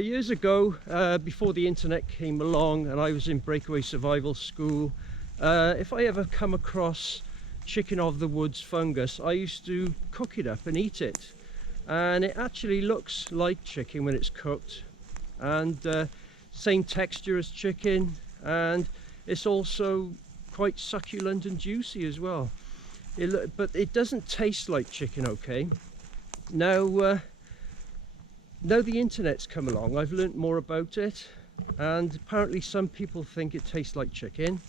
Years ago, before the internet came along and I was in breakaway survival school, if I ever come across chicken of the woods fungus, I used to cook it up and eat it. And it actually looks like chicken when it's cooked, and same texture as chicken, and it's also quite succulent and juicy as well. But it doesn't taste like chicken, okay? Now the internet's come along, I've learnt more about it, and apparently some people think it tastes like chicken,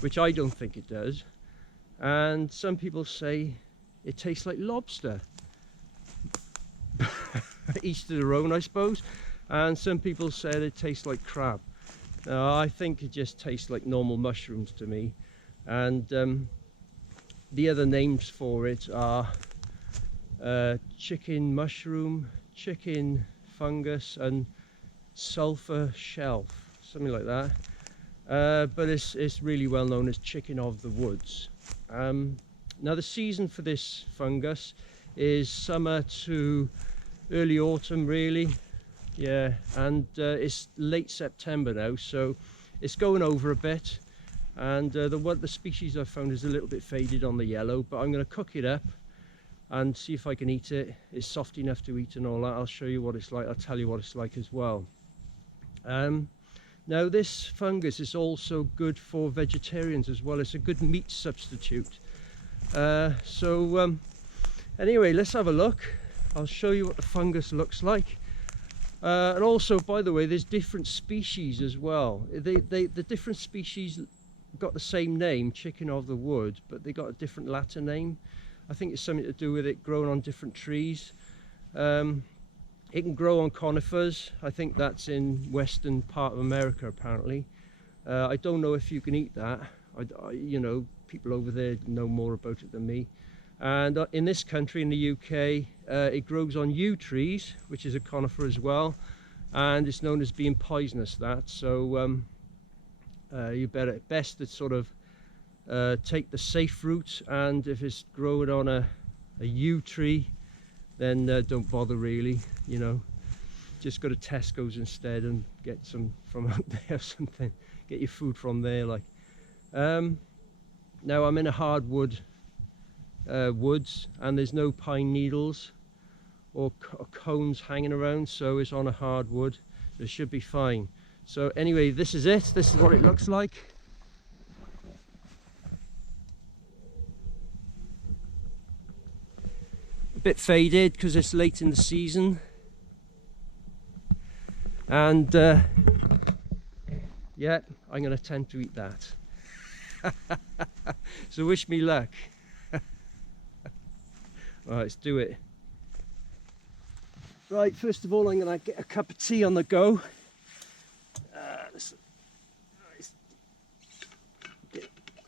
which I don't think it does, and some people say it tastes like lobster. Each to their own, I suppose. And some people said it tastes like crab. I think it just tastes like normal mushrooms to me. And the other names for it are chicken mushroom, chicken fungus, and sulfur shelf, something like that. But it's really well known as chicken of the woods. Now the season for this fungus is summer to early autumn, really. Yeah, and it's late September now, so it's going over a bit. And the species I've found is a little bit faded on the yellow, but I'm going to cook it up and see if I can eat it. It's soft enough to eat and all that. I'll show you what it's like. I'll tell you what it's like as well. Now this fungus is also good for vegetarians as well. It's a good meat substitute. Anyway, let's have a look. I'll show you what the fungus looks like. And also, by the way, there's different species as well. The different species got the same name, chicken of the wood, but they got a different Latin name. I think it's something to do with it growing on different trees. It can grow on conifers. I think that's in western part of America, apparently. I don't know if you can eat that. You know, people over there know more about it than me. And in this country, in the UK, it grows on yew trees, which is a conifer as well, and it's known as being poisonous, that. So you best to sort of take the safe route, and if it's growing on a yew tree, then don't bother really, you know. Just go to Tesco's instead and get some from out there or something. Get your food from there, like. Now I'm in a hardwood woods, and there's no pine needles or cones hanging around, so it's on a hardwood, so it should be fine. So anyway, this is it. This is what it looks like. A bit faded because it's late in the season, and yeah, I'm going to attempt to eat that. So wish me luck. Right, let's do it. Right, first of all, I'm going to get a cup of tea on the go. Let's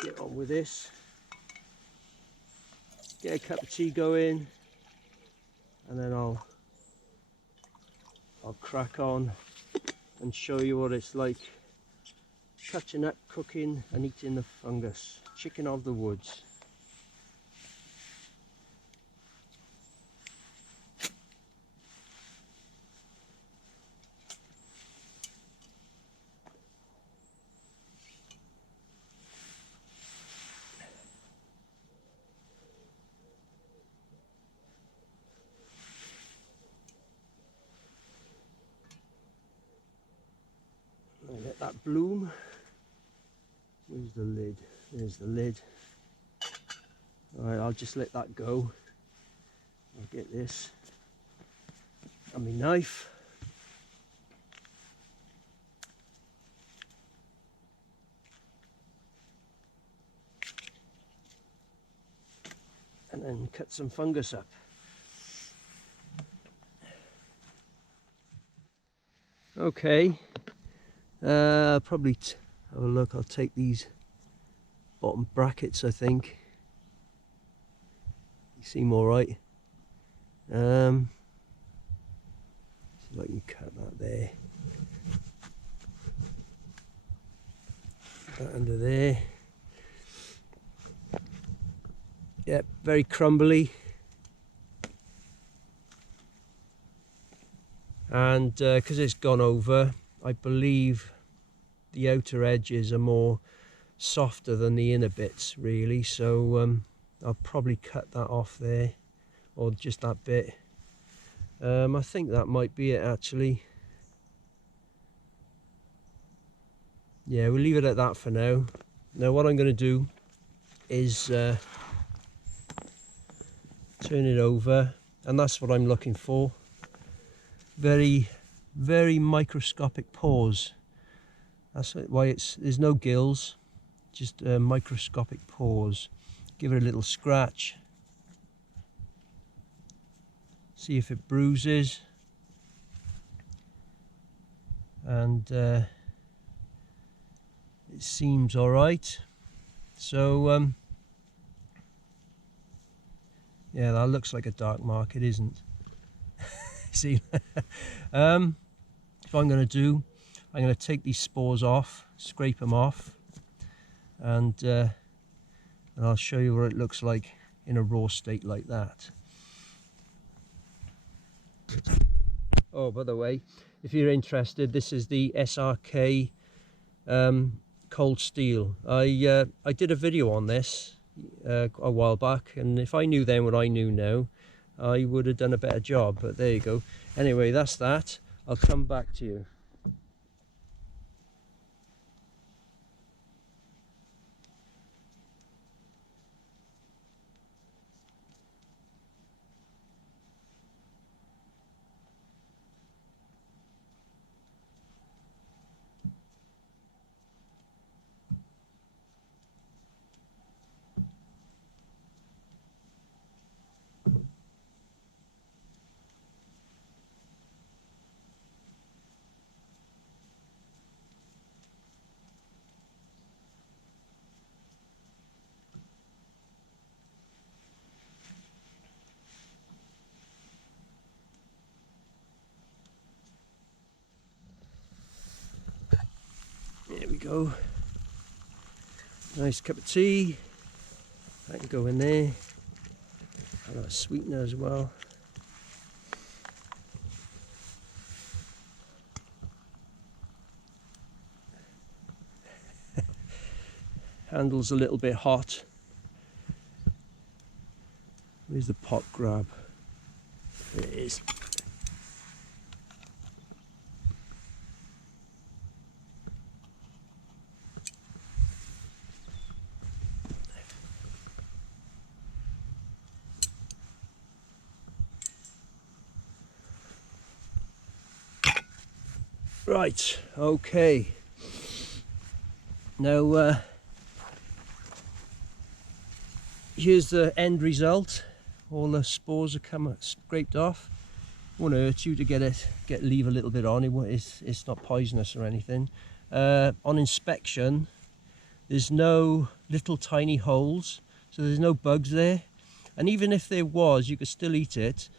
get on with this. Get a cup of tea going, and then I'll crack on and show you what it's like catching up, cooking and eating the fungus. Chicken of the woods. Let that bloom. Where's the lid? There's the lid. Alright, I'll just let that go. I'll get this and my knife. And then cut some fungus up. Okay. Probably have a look. I'll take these bottom brackets, I think. You seem alright. See if I can cut that there. That under there. Yep, very crumbly. and because it's gone over, I believe the outer edges are more softer than the inner bits really, so I'll probably cut that off there, or just that bit. I think that might be it actually. Yeah, we'll leave it at that for now. Now what I'm going to do is turn it over, and that's what I'm looking for. Very, very microscopic pores. That's why there's no gills, just microscopic pores. Give it a little scratch. See if it bruises. And it seems all right. So yeah, that looks like a dark mark. It isn't. See, what I'm going to do, I'm going to take these spores off, scrape them off, and I'll show you what it looks like in a raw state like that. Oh, by the way, if you're interested, this is the SRK cold steel. I did a video on this a while back, and if I knew then what I knew now, I would have done a better job, but there you go. Anyway, that's that. I'll come back to you. There we go. Nice cup of tea. That can go in there. I've got a sweetener as well. Handle's a little bit hot. Where's the pot grab? There it is. Right, okay. Now here's the end result. All the spores are scraped off. Won't hurt you to leave a little bit on. It's not poisonous or anything. On inspection, there's no little tiny holes, so there's no bugs there. And even if there was, you could still eat it.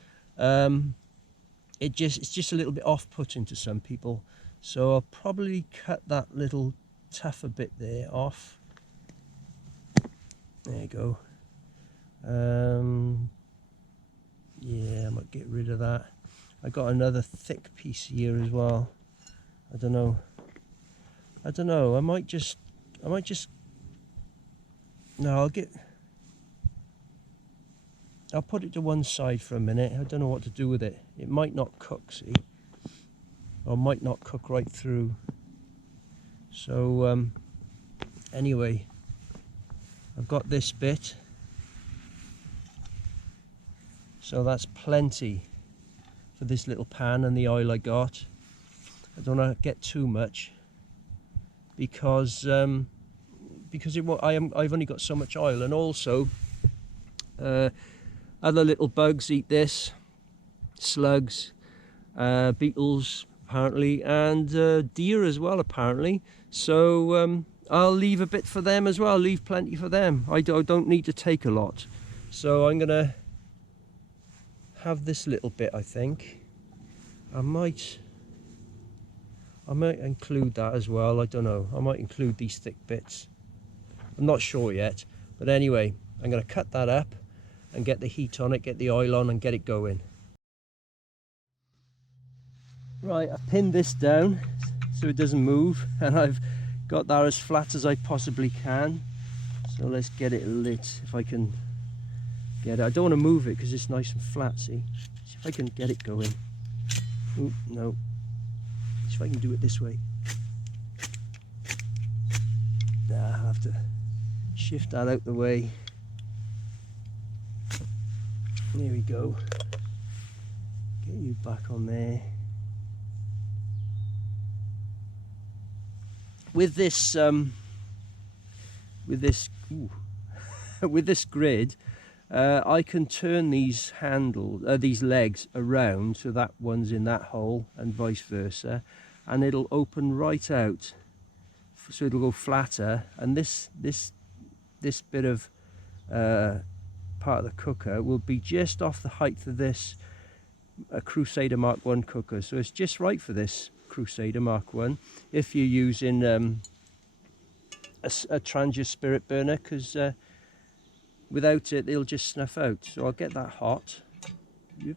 It's just a little bit off-putting to some people. So I'll probably cut that little tougher bit there off. There you go. Yeah, I might get rid of that. I got another thick piece here as well. I don't know. I might just no, I'll put it to one side for a minute. I don't know what to do with it. It might not cook, see, or might not cook right through. So anyway, I've got this bit, so that's plenty for this little pan and the oil I got. I don't want to get too much because I've only got so much oil, and also other little bugs eat this, slugs, beetles apparently, and deer as well apparently. So I'll leave a bit for them as well, leave plenty for them. I don't need to take a lot. So I'm gonna have this little bit, I think. I might include that as well, I don't know. I might include these thick bits. I'm not sure yet, but anyway, I'm gonna cut that up and get the heat on it, get the oil on and get it going. Right, I've pinned this down so it doesn't move, and I've got that as flat as I possibly can. So let's get it lit if I can get it. I don't want to move it because it's nice and flat, see? See if I can get it going. Oop, no. See if I can do it this way. I'll have to shift that out the way. There we go. Get you back on there. With this with this grid, I can turn these these legs around so that one's in that hole and vice versa, and it'll open right out, so it'll go flatter. And this bit of part of the cooker will be just off the height of this Crusader Mark 1 cooker, so it's just right for this Crusader Mark 1 if you're using a Trangia spirit burner, because without it they'll just snuff out. So I'll get that hot. Yep.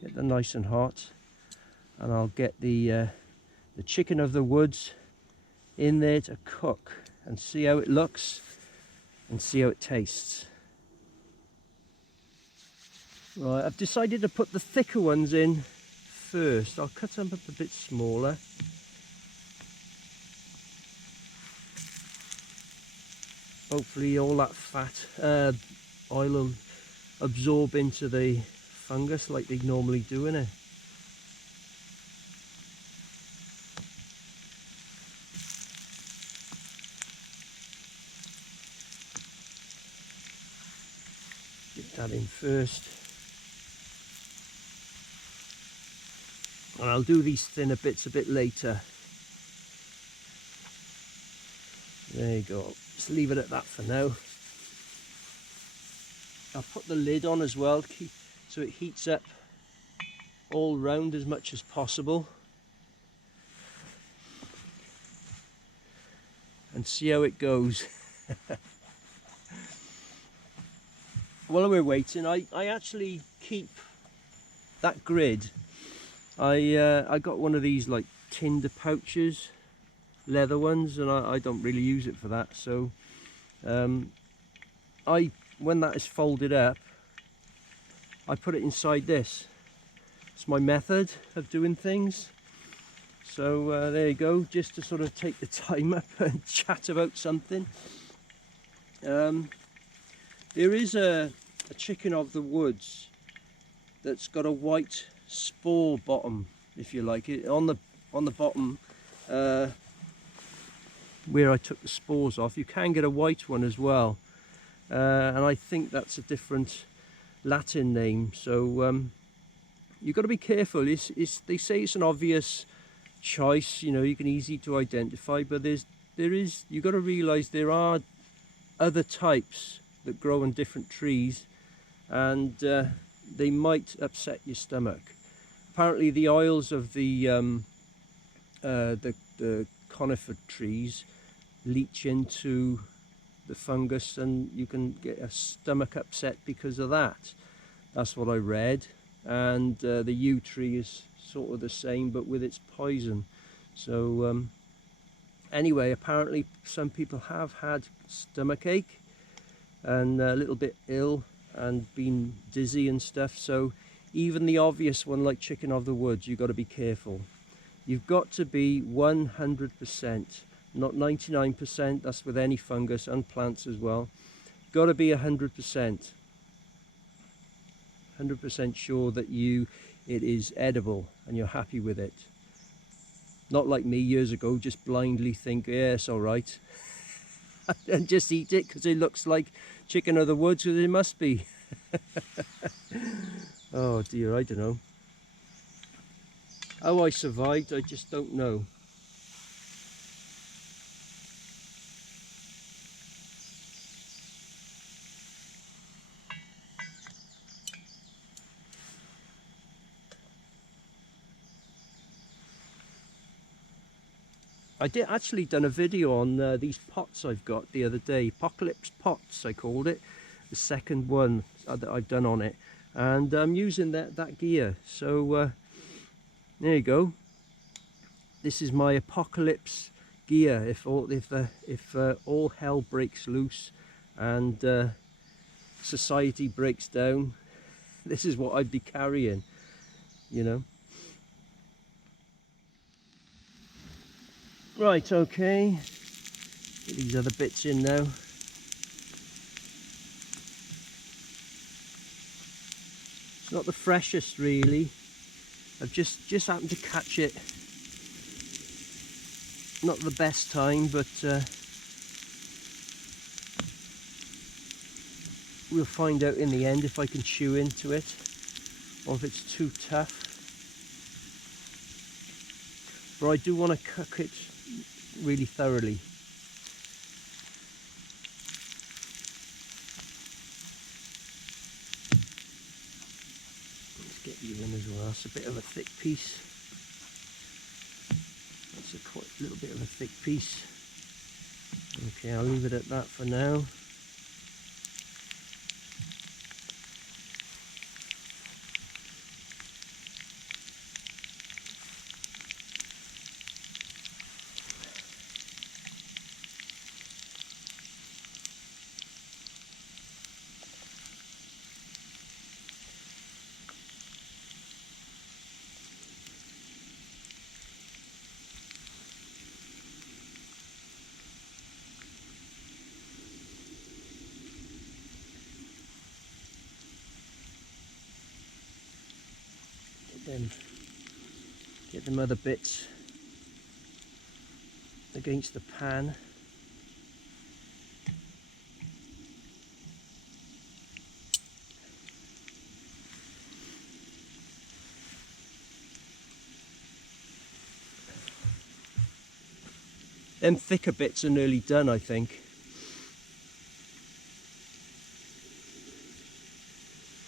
Get them nice and hot, and I'll get the chicken of the woods in there to cook and see how it looks and see how it tastes. Right, I've decided to put the thicker ones in first. I'll cut them up a bit smaller. Hopefully all that fat oil will absorb into the fungus like they normally do in it. Get that in first. And I'll do these thinner bits a bit later. There you go. Just leave it at that for now. I'll put the lid on as well, so it heats up all round as much as possible. And see how it goes. While we're waiting, I actually keep that grid. I got one of these like tinder pouches, leather ones, and I don't really use it for that. So when that is folded up, I put it inside this. It's my method of doing things. So there you go, just to sort of take the time up and chat about something. There is a chicken of the woods that's got a white spore bottom, if you like it, on the bottom where I took the spores off. You can get a white one as well, and I think that's a different Latin name. So you've got to be careful. They say it's an obvious choice, you know, you can easy to identify, but you've got to realize there are other types that grow on different trees, and they might upset your stomach. Apparently the oils of the conifer trees leach into the fungus, and you can get a stomach upset because of that. That's what I read. And the yew tree is sort of the same, but with its poison. So anyway, apparently some people have had stomachache and a little bit ill and been dizzy and stuff. So even the obvious one like chicken of the woods, you've got to be careful. You've got to be 100%, not 99%. That's with any fungus and plants as well. Got to be 100%. 100% sure that it is edible and you're happy with it. Not like me years ago, just blindly think, yeah, it's all right, and just eat it because it looks like chicken of the woods, because it must be. Oh dear, I don't know how I survived. I just don't know. I did actually done a video on these pots I've got the other day, Apocalypse pots I called it, the second one that I've done on it, and I'm using that gear. So There you go. This is my apocalypse gear. If all hell breaks loose and society breaks down, this is what I'd be carrying, you know. Right, okay. Get these other bits in now. It's not the freshest really. I've just happened to catch it. Not the best time, but we'll find out in the end if I can chew into it or if it's too tough. But I do want to cook it really thoroughly. Let's get you in as well. It's a bit of a thick piece. That's a quite little bit of a thick piece. Okay, I'll leave it at that for now. Get them other bits against the pan. Them thicker bits are nearly done, I think.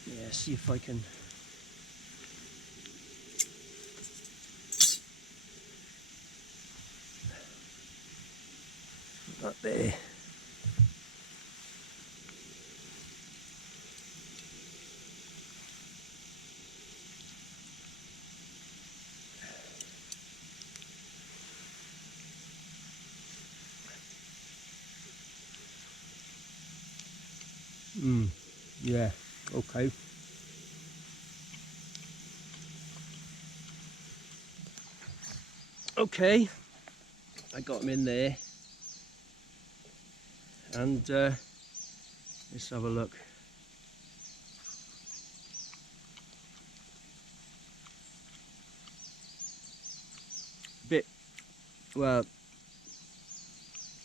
Yeah, see if I can. That there. Yeah, okay. Okay, I got them in there, and let's have a look. Well,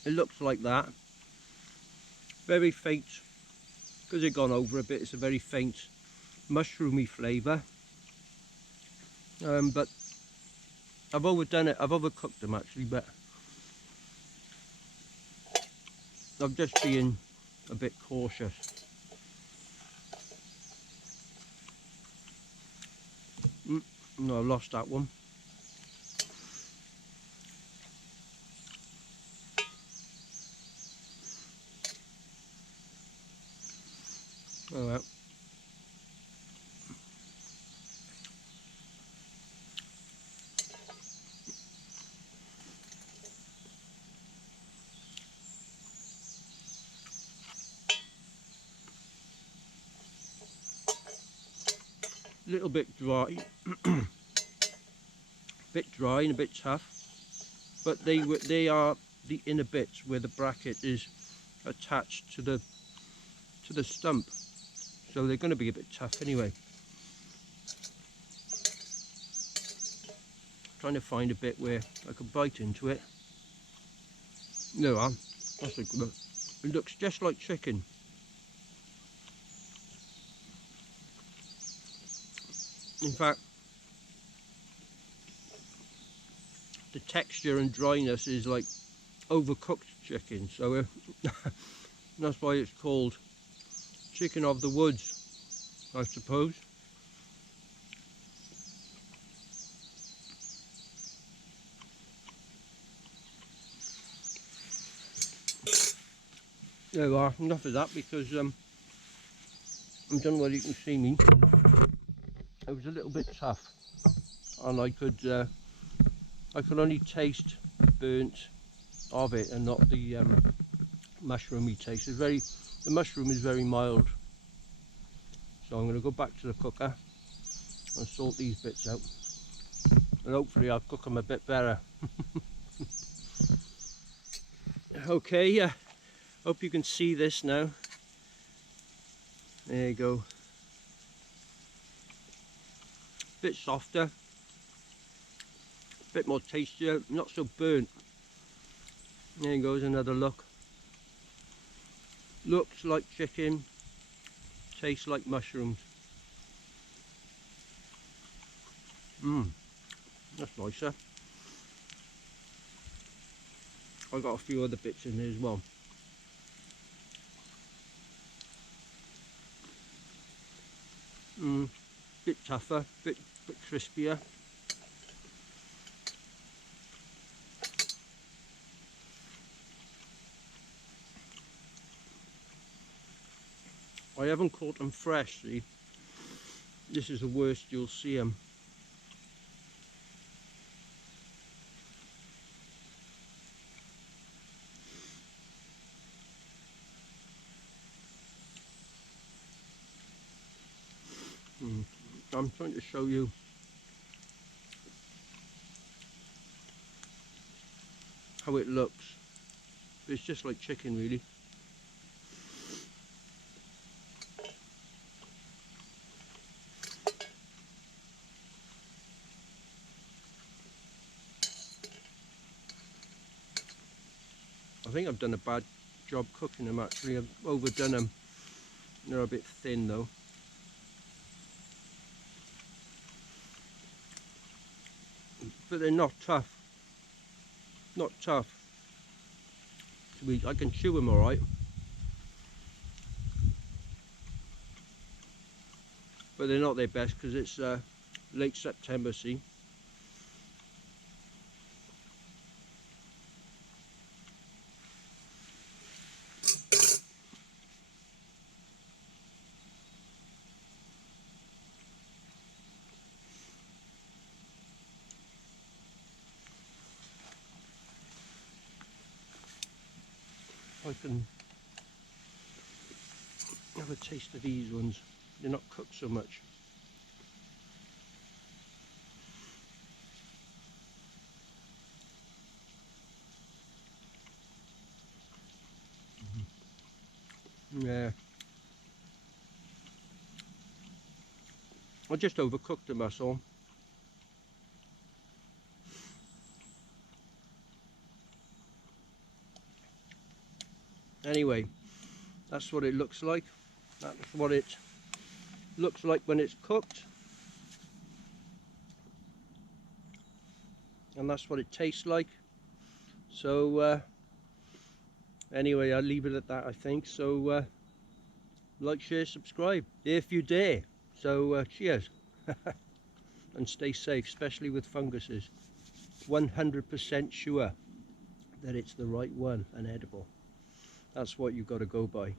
it looks like that. Very faint, because they've gone over a bit. It's a very faint mushroomy flavour. But I've overdone it. I've overcooked them actually, but I'm just being a bit cautious. No, I lost that one. Oh well. Little bit dry, bit dry and a bit tough, but they are the inner bits where the bracket is attached to the stump, so they're going to be a bit tough anyway. Trying to find a bit where I could bite into it. No, that's a good. It looks just like chicken. In fact, the texture and dryness is like overcooked chicken, so that's why it's called chicken of the woods, I suppose. There you are, enough of that, because I don't know whether you can see me. It was a little bit tough. and I could only taste burnt of it and not the mushroomy taste. The mushroom is very mild. So I'm going to go back to the cooker and sort these bits out, and hopefully I'll cook them a bit better. Okay, hope you can see this now. There you go. Bit softer, bit more tastier, not so burnt. There goes another look. Looks like chicken, tastes like mushrooms. That's nicer. I got a few other bits in there as well. Bit tougher, bit crispier. I haven't caught them fresh, see. This is the worst you'll see them. I'm trying to show you how it looks. It's just like chicken, really. I think I've done a bad job cooking them, actually. I've overdone them. They're a bit thin though. But they're not tough. Not tough. I can chew them alright. But they're not their best because it's late September, see. I can have a taste of these ones. They're not cooked so much. Yeah. I just overcooked them, that's all. Anyway, that's what it looks like. That's what it looks like when it's cooked. And that's what it tastes like. So anyway, I'll leave it at that, I think. So like, share, subscribe if you dare. So cheers. And stay safe, especially with funguses. 100% sure that it's the right one and edible. That's what you've got to go by.